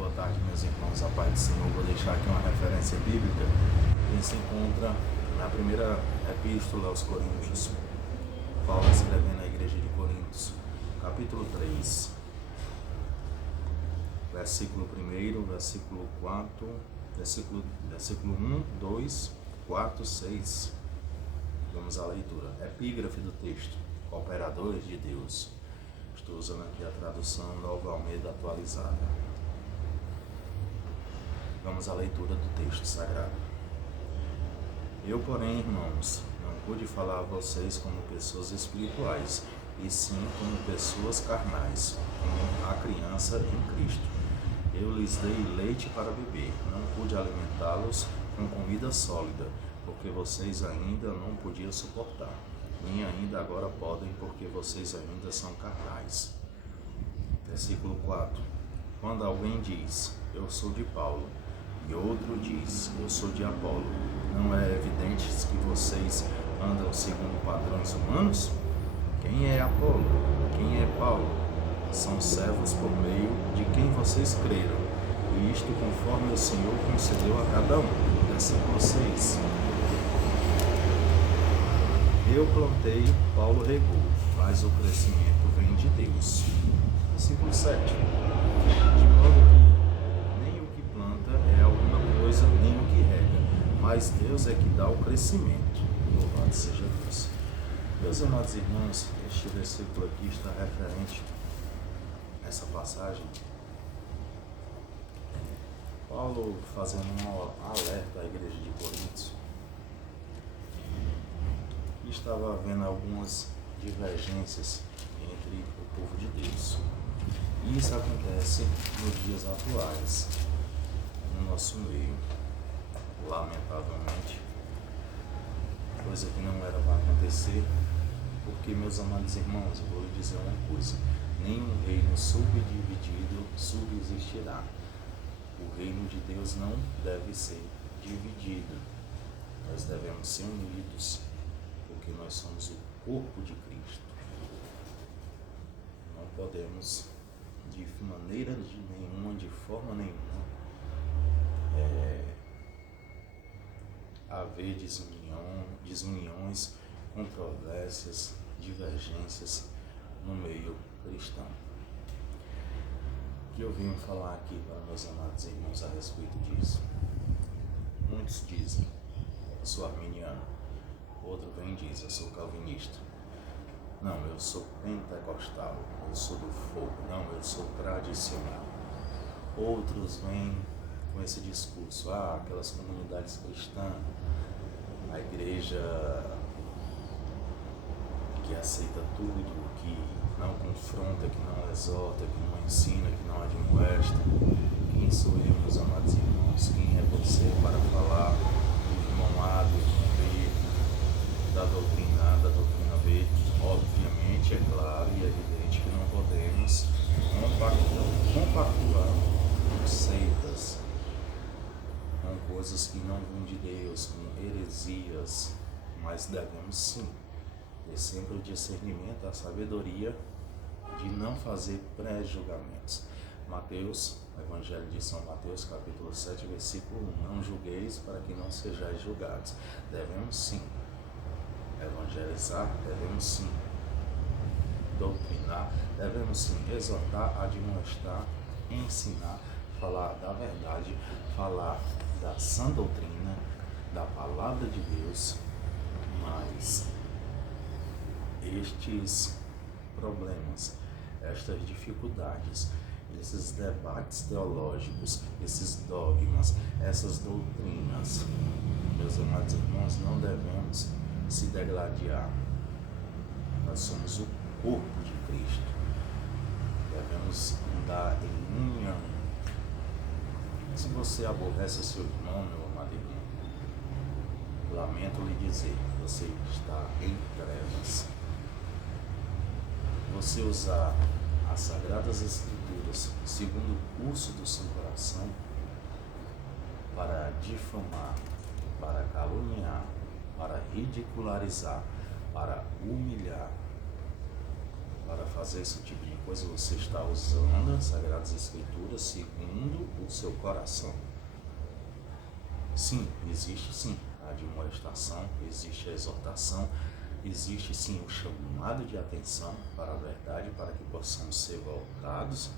boa tarde, meus irmãos, a paz do Senhor. Vou deixar aqui uma referência bíblica que se encontra na primeira epístola aos Coríntios. Paulo escrevendo à igreja de Coríntios, capítulo 3, versículo 1, versículo 4, versículo 1, 2, 4, 6. Vamos à leitura. Epígrafe do texto: Cooperadores de Deus. Estou usando aqui a tradução Nova Almeida atualizada. Vamos à leitura do texto sagrado. Eu, porém, irmãos, não pude falar a vocês como pessoas espirituais, e sim como pessoas carnais, como a criança em Cristo. Eu lhes dei leite para beber, não pude alimentá-los com comida sólida, porque vocês ainda não podiam suportar, nem ainda agora podem, porque vocês ainda são carnais. Versículo 4. Quando alguém diz, eu sou de Paulo, e outro diz, eu sou de Apolo, não é evidente que vocês andam segundo padrões humanos? Quem é Apolo? Quem é Paulo? São servos por meio de quem vocês creram, e isto conforme o Senhor concedeu a cada um. Versículo 6. Eu plantei, Paulo regou, mas o crescimento vem de Deus. Versículo 7. De modo que nem o que planta é alguma coisa, nem o que rega, mas Deus é que dá o crescimento. Louvado seja Deus. Meus amados irmãos, este versículo aqui está referente a essa passagem. Paulo fazendo um alerta à igreja de Coríntios. Estava havendo algumas divergências entre o povo de Deus. E isso acontece nos dias atuais, no nosso meio. Lamentavelmente, coisa que não era para acontecer, porque, meus amados irmãos, eu vou lhe dizer uma coisa: nenhum reino subdividido subsistirá. O reino de Deus não deve ser dividido. Nós devemos ser unidos, porque nós somos o corpo de Cristo. Não podemos, de maneira nenhuma, de forma nenhuma, haver desuniões, controvérsias, divergências no meio cristão. O que eu vim falar aqui para meus amados irmãos a respeito disso? Muitos dizem, eu sou arminiano. Outro vem e diz, eu sou calvinista. Não, eu sou pentecostal. Eu sou do fogo. Não, eu sou tradicional. Outros vêm com esse discurso. Aquelas comunidades cristãs, a igreja que aceita tudo, que não confronta, que não exorta, que não ensina, que não admoesta. Quem sou eu, meus amados irmãos? Quem é você para falar do irmão A, do irmão B, da doutrina A, da doutrina B? Obviamente, é claro e evidente que não podemos compactuar com seitas, com coisas que não vêm de Deus, com heresias, mas devemos sim ter sempre o discernimento, a sabedoria de não fazer pré-julgamentos. Mateus, Evangelho de São Mateus, capítulo 7, versículo 1. Não julgueis para que não sejais julgados. Devemos sim evangelizar, devemos sim doutrinar, devemos sim exortar, admoestar, ensinar, falar da verdade, falar da sã doutrina, da palavra de Deus, mas estes problemas, estas dificuldades, esses debates teológicos, esses dogmas, essas doutrinas, meus amados irmãos, não devemos se degladiar. Nós somos o corpo de Cristo. Devemos andar em união. Se você aborrece seu irmão, meu amado irmão, lamento lhe dizer, você está em trevas. Você usar as Sagradas Escrituras segundo o curso do seu coração para difamar, para caluniar, para ridicularizar, para humilhar, para fazer esse tipo de coisa, você está usando as Sagradas Escrituras segundo o seu coração. Sim, existe sim a admoestação, existe a exortação, existe sim o chamado de atenção para a verdade, para que possamos ser voltados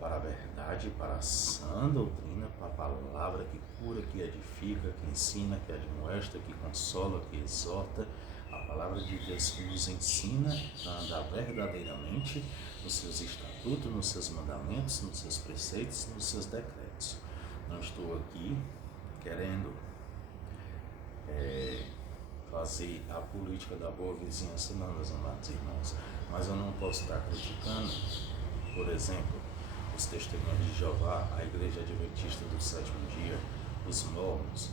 para a verdade, para a sã doutrina, para a palavra que cura, que edifica, que ensina, que admoesta, que consola, que exorta. A palavra de Deus que nos ensina a andar verdadeiramente nos seus estatutos, nos seus mandamentos, nos seus preceitos, nos seus decretos. Não estou aqui querendo fazer a política da boa vizinhança, não, meus amados irmãos, mas eu não posso estar criticando, por exemplo, os testemunhos de Jeová, a Igreja Adventista do Sétimo Dia, os mormons.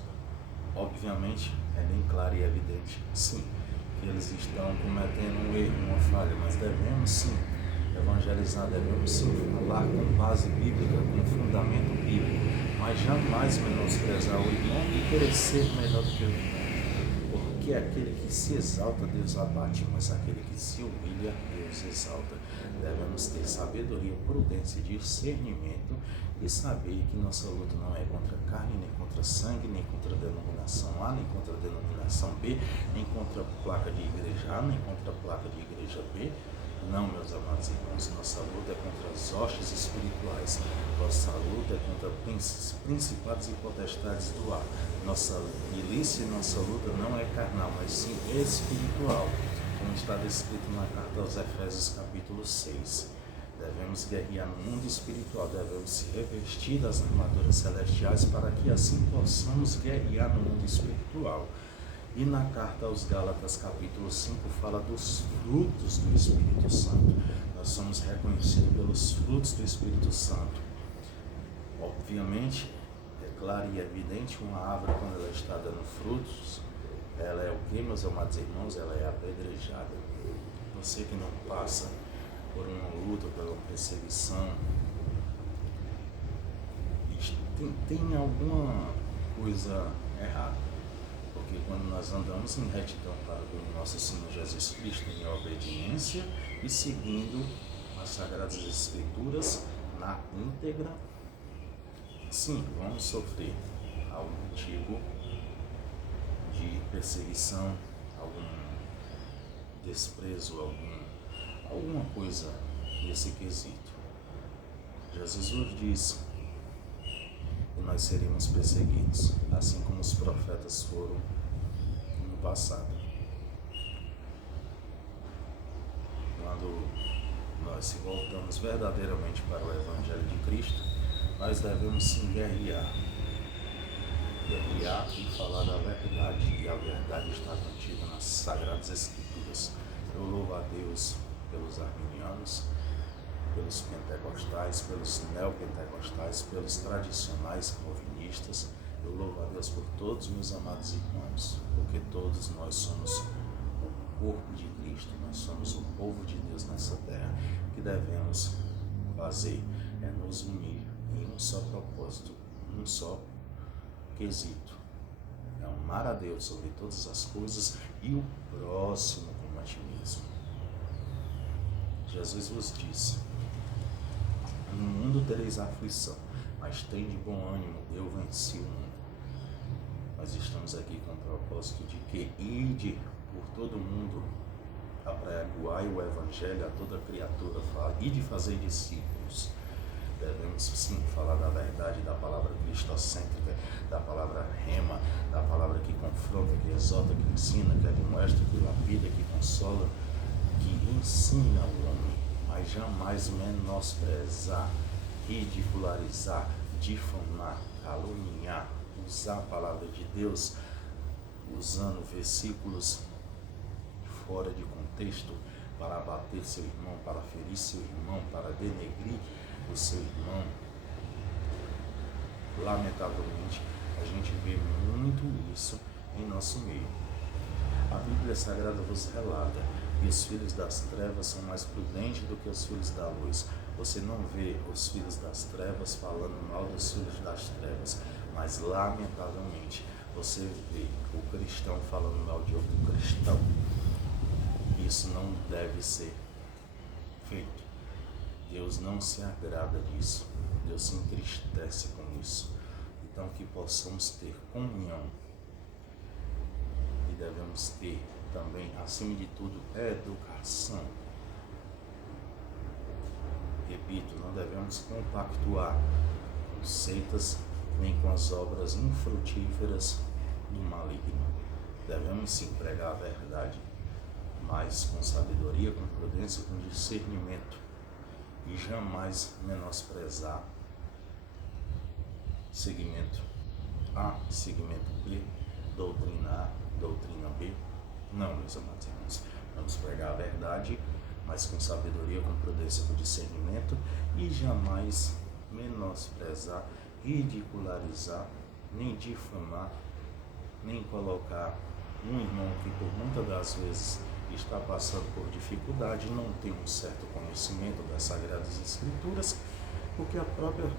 Obviamente, é bem claro e evidente, sim, que eles estão cometendo um erro, uma falha, mas devemos sim evangelizar, devemos sim falar com base bíblica, com fundamento bíblico, mas jamais menosprezar o irmão e querer ser melhor do que o irmão. Porque aquele que se exalta, Deus abate, mas aquele que se humilha, Deus exalta. Devemos ter sabedoria, prudência, discernimento e saber que nossa luta não é contra carne, nem contra sangue, nem contra denominação A, nem contra denominação B, nem contra placa de igreja A, nem contra placa de igreja B. Não, meus amados irmãos, nossa luta é contra as hostes espirituais, nossa luta é contra principados e potestades do ar. Nossa milícia e nossa luta não é carnal, mas sim espiritual, como está descrito na carta aos Efésios capítulo 6. Devemos guerrear no mundo espiritual, devemos se revestir das armaduras celestiais para que assim possamos guerrear no mundo espiritual. E na carta aos Gálatas, capítulo 5, fala dos frutos do Espírito Santo. Nós somos reconhecidos pelos frutos do Espírito Santo. Obviamente, é claro e evidente, uma árvore, quando ela está dando frutos, ela é o que, meus amados irmãos? Ela é apedrejada. Você que não passa por uma luta, por uma perseguição, tem alguma coisa errada. Porque quando nós andamos em retidão para o nosso Senhor Jesus Cristo, em obediência e seguindo as Sagradas Escrituras na íntegra, sim, vamos sofrer algum tipo de perseguição, algum desprezo, alguma coisa nesse quesito. Jesus nos diz que nós seríamos perseguidos, assim como os profetas foram no passado. Quando nós se voltamos verdadeiramente para o Evangelho de Cristo, nós devemos sim guerrear e falar da verdade, e a verdade está contida nas Sagradas Escrituras. Eu louvo a Deus pelos arminianos, pelos pentecostais, pelos neopentecostais, pelos tradicionais calvinistas. Eu louvo a Deus por todos meus amados irmãos, porque todos nós somos o corpo de Cristo, nós somos o povo de Deus nessa terra. O que devemos fazer é nos unir em um só propósito, um só quesito. É amar a Deus sobre todas as coisas e o próximo como a ti mesmo. Jesus vos disse: no mundo tereis aflição, mas tende bom ânimo, eu venci o mundo. Nós estamos aqui com o propósito de que ide por todo mundo a pregoar o Evangelho a toda criatura, e de fazer discípulos. Devemos sim falar da verdade, da palavra cristocêntrica, da palavra rema, da palavra que confronta, que exorta, que ensina, que admoesta, que lapida, que consola, que ensina o homem, mas jamais menosprezar, ridicularizar, difamar, caluniar, usar a palavra de Deus usando versículos fora de contexto para abater seu irmão, para ferir seu irmão, para denegrir o seu irmão. Lamentavelmente, a gente vê muito isso em nosso meio. A Bíblia Sagrada vos relata que os filhos das trevas são mais prudentes do que os filhos da luz. Você não vê os filhos das trevas falando mal dos filhos das trevas, mas lamentavelmente você vê o cristão falando mal de outro cristão. Isso não deve ser. feito. Deus não se agrada disso, Deus se entristece com isso. Então que possamos ter comunhão e devemos ter também, acima de tudo, educação. Repito, não devemos compactuar com seitas nem com as obras infrutíferas do maligno. Devemos sim pregar a verdade, mas com sabedoria, com prudência, com discernimento, e jamais menosprezar segmento A, segmento B, doutrina A, doutrina B. Não, meus amados irmãos, vamos pregar a verdade, mas com sabedoria, com prudência, com discernimento, e jamais menosprezar, ridicularizar, nem difamar, nem colocar um irmão que por muitas das vezes está passando por dificuldade, não tem um certo conhecimento das Sagradas Escrituras, porque a própria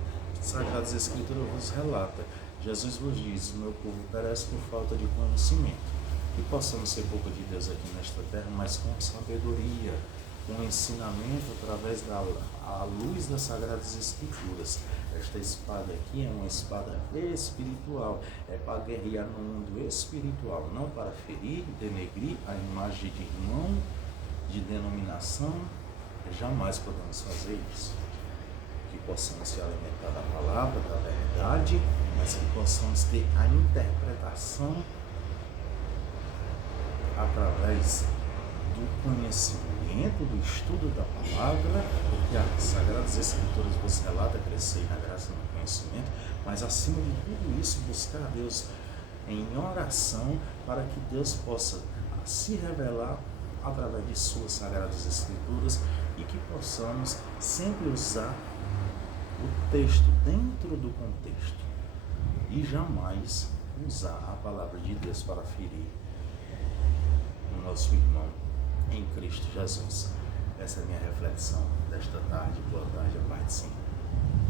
Sagradas Escrituras vos relata, Jesus vos diz, meu povo perece por falta de conhecimento. Que possamos ser povo de Deus aqui nesta terra, mas com sabedoria, com ensinamento através da luz das Sagradas Escrituras. Esta espada aqui é uma espada espiritual, é para guerrear no mundo espiritual, não para ferir, denegrir a imagem de irmão, de denominação. Jamais podemos fazer isso. Que possamos se alimentar da palavra, da verdade, mas que possamos ter a interpretação através do conhecimento, do estudo da palavra, porque as Sagradas Escrituras vos relata crescer na graça e no conhecimento, mas acima de tudo isso buscar a Deus em oração para que Deus possa se revelar através de suas Sagradas Escrituras e que possamos sempre usar o texto dentro do contexto e jamais usar a palavra de Deus para ferir o nosso irmão em Cristo Jesus. Essa é a minha reflexão desta tarde. Boa tarde, a paz do Senhor.